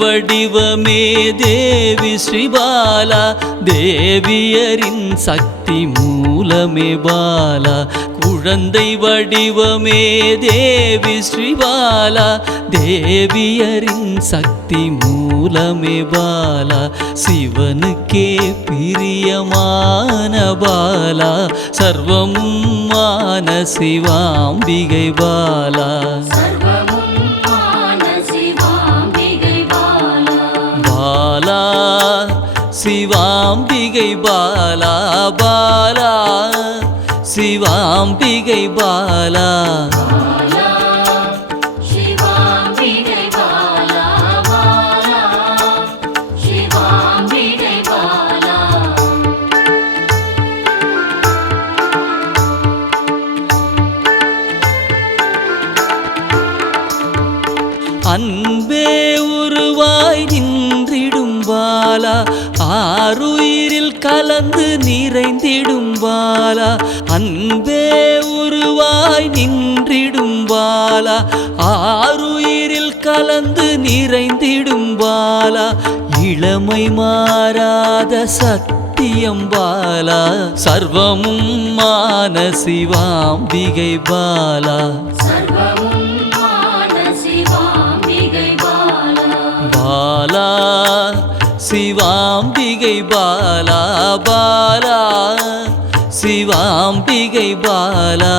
வடிவமே தேவி ஸ்ரீபாலா, தேவியரின் சக்தி மூலமே பாலா. குழந்தை வடிவமே தேவி ஸ்ரீபாலா, தேவியரின் சக்தி மூலமே பாலா. சிவனுக்கே பிரியமான பாலா, சர்வமும் மான சிவாம்பிகை பாலா. பாலா சிவாம்பிகை பாலா, பாலா சிவாம்பிகை பாலா. அன்பே உருவாய் நின்றிடும் பாலா, ஆருயிரில் கலந்து நிறைந்திடும் பாலா. அன்பே உருவாய் நின்றிடும் பாலா, ஆருயிரில் கலந்து நிறைந்திடும் பாலா. இளமை மாறாத சத்தியம் பாலா, சர்வமும் மான சிவாம்பிகை பாலா. பாலா சிவாம்பிகை பாலா, பாலா சிவாம்பிகை பாலா.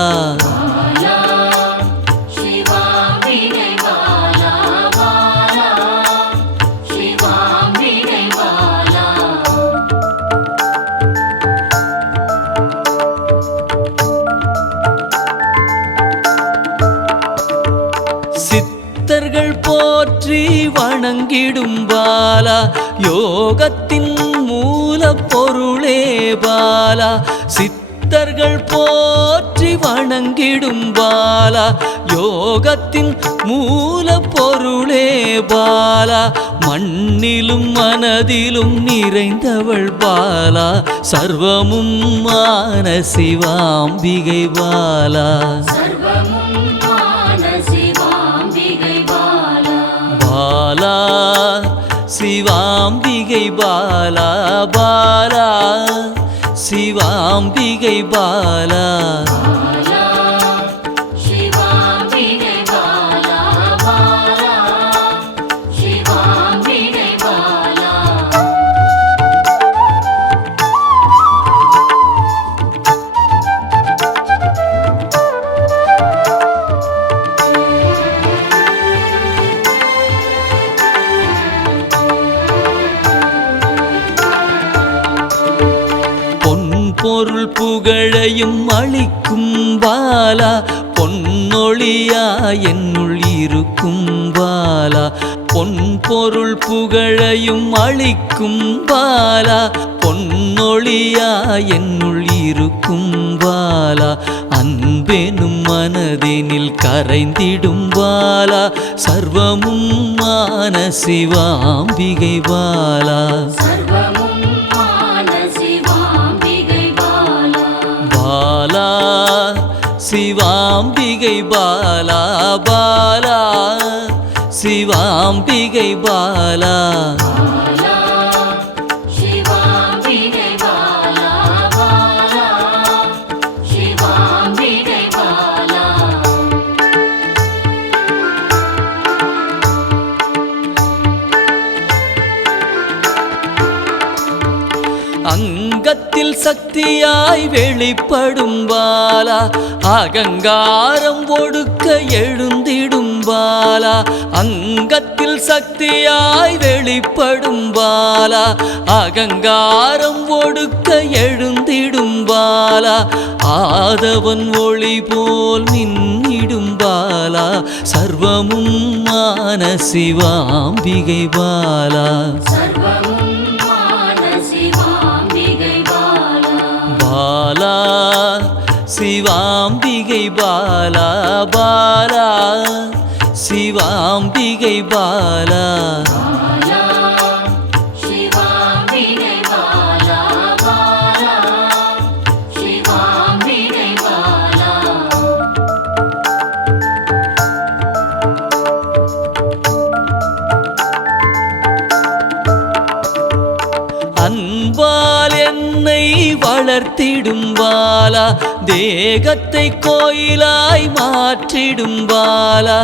சித்தர்கள் போற்றி வணங்கிடும் பாலா, யோகத்தின் மூல பொருளே பாலா. சித்தர்கள் போற்றி வணங்கிடும் பாலா, யோகத்தின் மூல பொருளே பாலா. மண்ணிலும் மனதிலும் நிறைந்தவள் பாலா, சர்வமும் மான சிவாம்பிகை பாலா. பாலா சிவாம்பிகை பாலா, பாலா சிவாம்பிகை பாலா. பொருள் புகழையும் அளிக்கும் பாலா, பொன்னொழியா என்னுள் இருக்கும் பாலா. பொன் பொருள் புகழையும் அளிக்கும் பாலா, பொன்னொழியா என்னுள் இருக்கும் பாலா. அன்பெனும் மனதினில் கரைந்திடும் பாலா, சர்வமும் மான சிவாம்பிகை பாலா. பாலா சிவாம்பிகை பாலா, பாலா சிவாம்பிகை பாலா. அங்கத்தில் சக்தியாய் வெளிப்படும் பாலா, அகங்காரம் ஒடுக்க எழுந்திடும் பாலா. அங்கத்தில் சக்தியாய் வெளிப்படும் பாலா, அகங்காரம் ஒடுக்க எழுந்திடும் பாலா. ஆதவன் ஒளி போல் மின்னிடும் பாலா, சர்வமும் மான சிவாம்பிகை பாலா. பாலா சிவாம்பிகை பாலா, பாலா சிவாம்பிகை பாலா. அன்பால் என்னை வளர்த்திடும் பாலா தேகத்தை கோயிலாய் மாற்றிடும் பாலா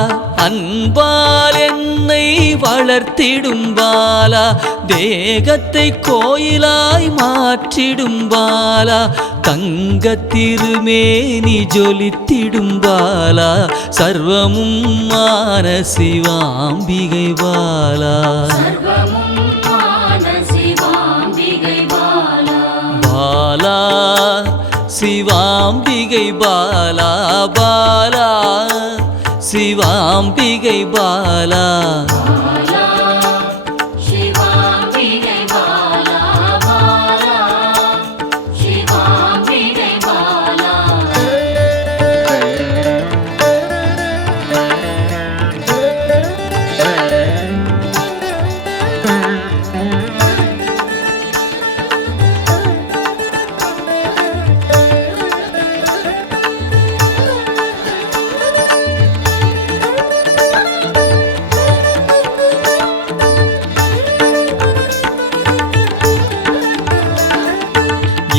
அன்பால் என்னை வளர்த்திடும் பாலா தேகத்தை கோயிலாய் மாற்றிடும் பாலா தங்க திருமேனி ஜொலித்திடும் பாலா சர்வமும் மான சிவாம்பிகை பாலா பாலா சிவாம்பிகை பாலா பாலா சிவாம்பிகை பாலா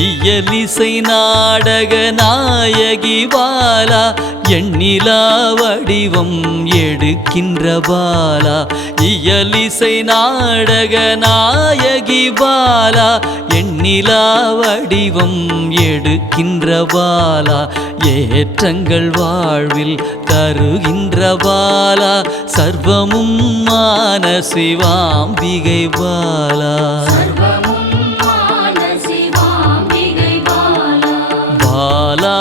இயலிசை நாடக நாயகி பாலா எண்ணிலா வடிவம் எடுக்கின்ற பாலா இயலிசை நாடக நாயகி பாலா எண்ணிலா வடிவம் எடுக்கின்ற பாலா ஏற்றங்கள் வாழ்வில் தருகின்ற பாலா சர்வமும் மான சிவாம்பிகை பாலா பாலா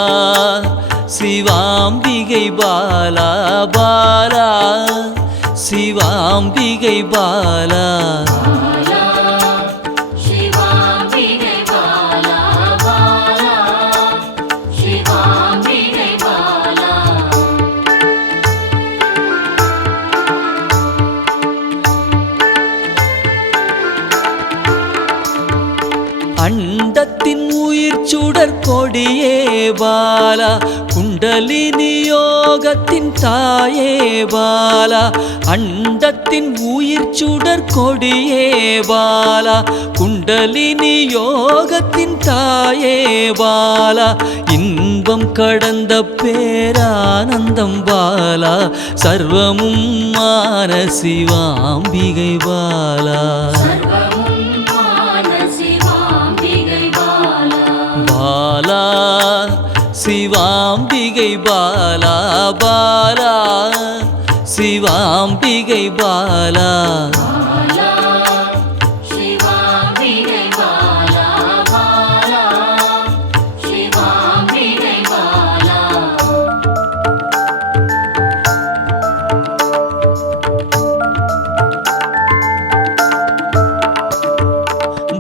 சிவாம்பிகை பாலா பாலா சிவாம்பிகை பாலா அண்டத்தின் உயிர் சுடர் கொடியே பாலா குண்டலினி யோகத்தின் தாயே பாலா அண்டத்தின் உயிர் சுடர் கொடியே பாலா குண்டலினி யோகத்தின் தாயே பாலா இன்பம் கடந்த பேரானந்தம் பாலா சர்வமும் மான சிவாம்பிகை பாலா பாலா சிவாம்பிகை பாலா பாலா சிவாம்பிகை பாலா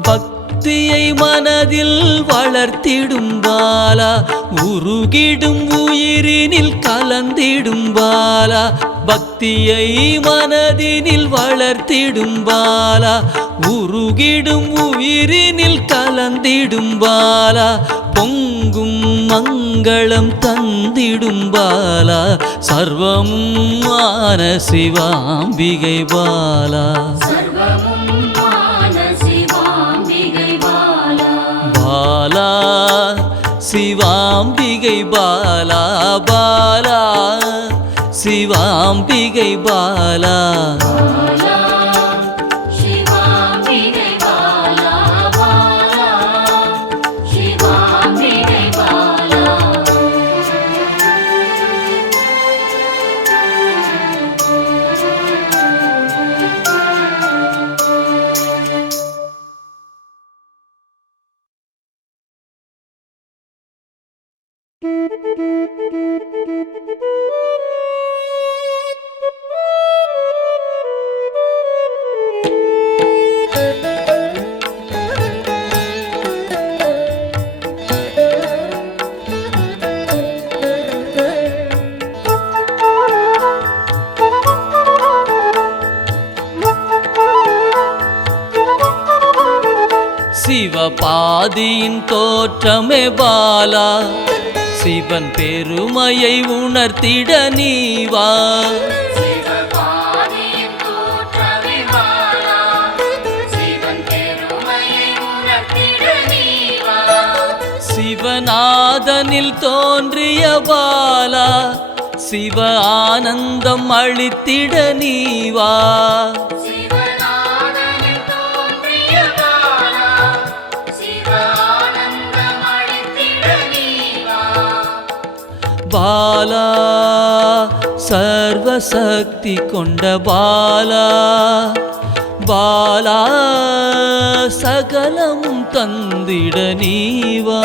பக்தியை மனதில் வளர்த்திடும் பாலா உருகிடும் உயிரினில் கலந்திடும் பாலா பக்தியை மனதினில் வளர்த்திடும் பாலா உருகிடும் உயிரினில் கலந்திடும் பாலா பொங்கும் மங்களம் தந்திடும் பாலா சர்வமும் மான சிவாம்பிகை பாலா பாலா சிவாம்பிகை பாலா பாலா சிவாம்பிகை பாலா சிவபாதியின் தோற்றமே பாலா சிவன் பெருமையை உணர்த்திட நீவா சிவபாதியின் தோற்றமே பாலா சிவன் பெருமையை உணர்த்திட சிவநாதனில் தோன்றிய பாலா சிவ ஆனந்தம் அளித்திட நீவா பாலா சர்வசக்தி கொண்ட பாலா பாலா சகலமும் தந்திட நீவா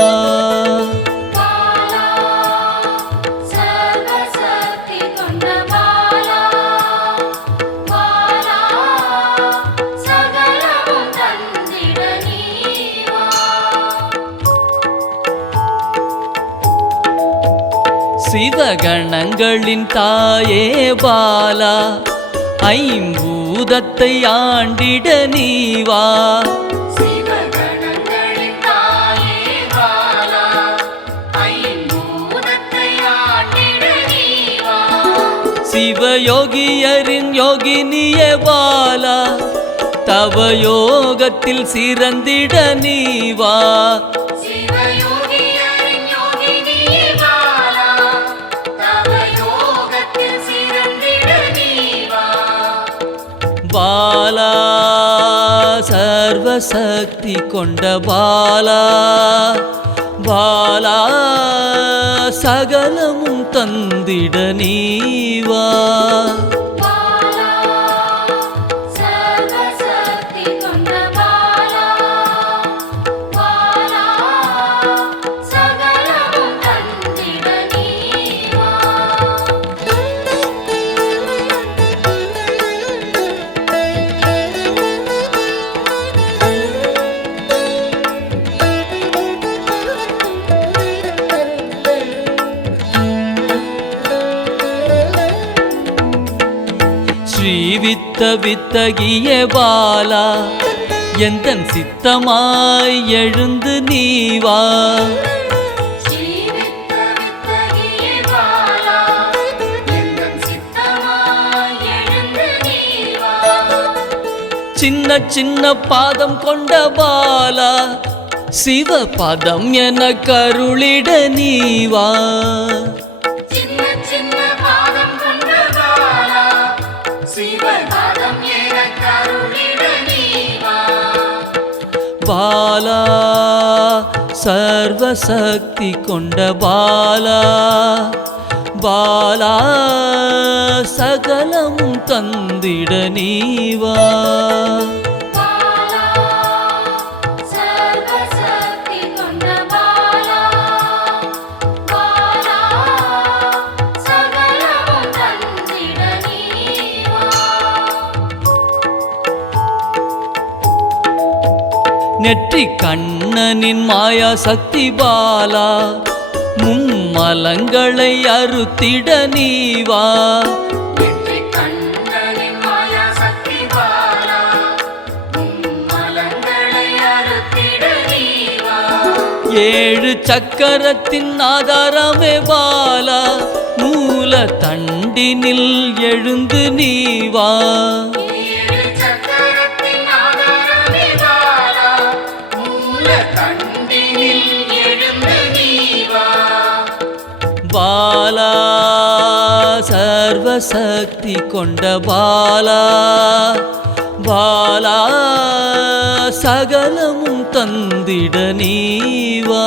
சிவகணங்களின் தாயே பாலா ஐம்பூதத்தை ஆண்டிட நீவா சிவயோகியரின் யோகினியே பாலா தவ யோகத்தில் சிறந்திட நீவா பாலா சர்வசக்தி கொண்ட பாலா பாலா சகலமும் தந்திட நீவா ஸ்ரீவித்த வித்தகிய பாலா எந்தன் சித்தமாய் எழுந்து நீவா சின்ன சின்ன பாதம் கொண்ட பாலா சிவ பதம் என கருளிட நீவா பாலா சர்வசக்தி கொண்ட பாலா பாலா சகலமும் தந்திட நீவா நெற்றி கண்ணனின் மாயா சக்தி பாலா மும்மலங்களை அறுத்திட நீவா ஏழு சக்கரத்தின் ஆதாரமே பாலா மூல தண்டினில் எழுந்து நீவா பாலா சர்வசக்தி கொண்ட பாலா பாலா சகலமும் தந்திட நீவா